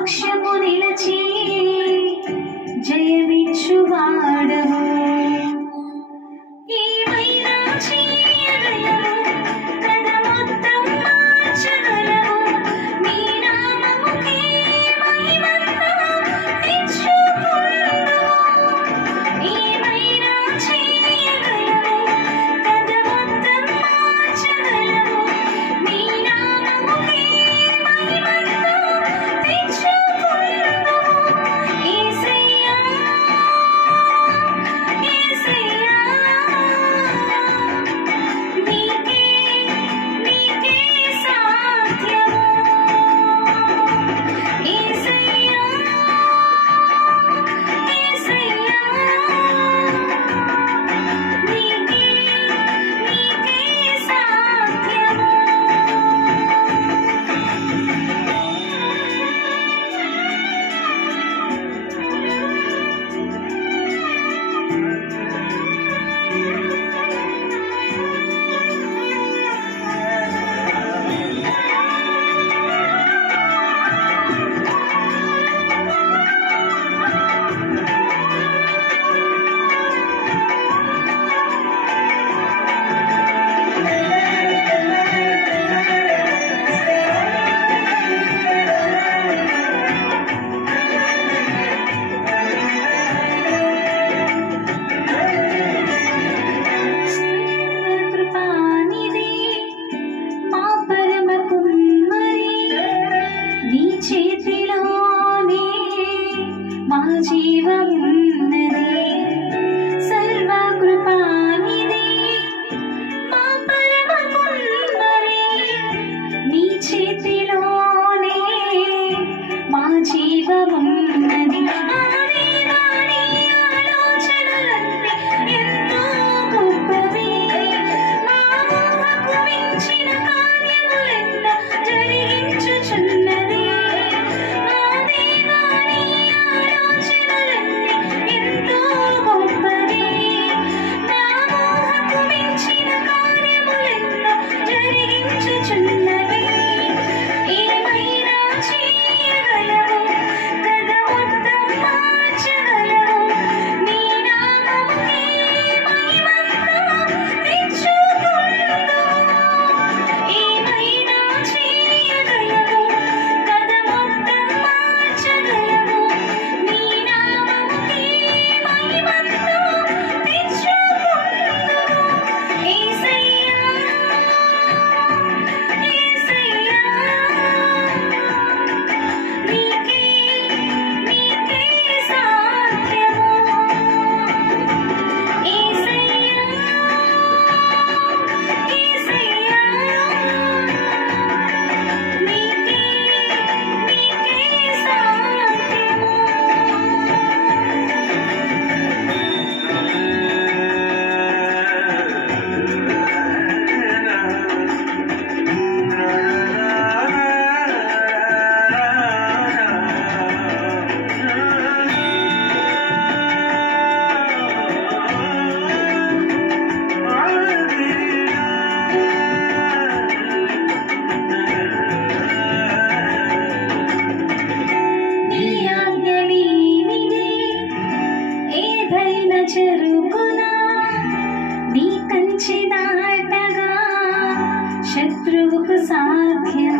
పక్షము నిలచి జయమిచ్చువాడవు. ఏమైనా చేయగలవు, కథ మొత్తం మార్చగలవు. నీ నామముకే మహిమంతా తెచ్చుకొందుము. ఏమైనా చేయగలవు, కథ మొత్తం మార్చగలవు. నీ నామముకే మహిమంతా తెచ్చుకొందుము. యేసయ్యా, యేసయ్యా, నీకే నీకే సాధ్యము. యేసయ్యా, యేసయ్యా, నీకే నీకే సాధ్యము. కృపానిధి మా పరమ కుమ్మరి, నీ చేతిలోనే మా జీవమున్నది. సర్వ కృపానిధి మా పరమ కుమ్మరి, నీ చేతిలోనే మా జీవమున్నది. ఆదివాని ఆలోచనలన్నీ ఎంతో గొప్పవి. మా ఊహకు మించిన కార్యములెన్నో జరిగించుచున్నది. ఆదివాని ఆలోచనలన్నీ ఎంతో గొప్పవి. మా ఊహకు మించిన కార్యములెన్నో జరిగించుచున్నవి. ఏమైనా చేయగలవు, కథ మొత్తం మార్చగలవు. నీ నామముకే మహిమంతా తెచ్చుకొందుము. ఏమైనా చేయగలవు, కథ మొత్తం మార్చగలవు. నీ నామముకే మహిమంతా తెచ్చుకొందుము. యేసయ్యా, యేసయ్యా, నీకే నీకే సాధ్యము. యేసయ్యా, యేసయ్యా, నీకే నీకే సాధ్యము. నీ ఆజ్ఞ లేనిదే ఏదైనా జరుగునా? నీ కంచె దాటగా శత్రువుకు సాధ్యమా?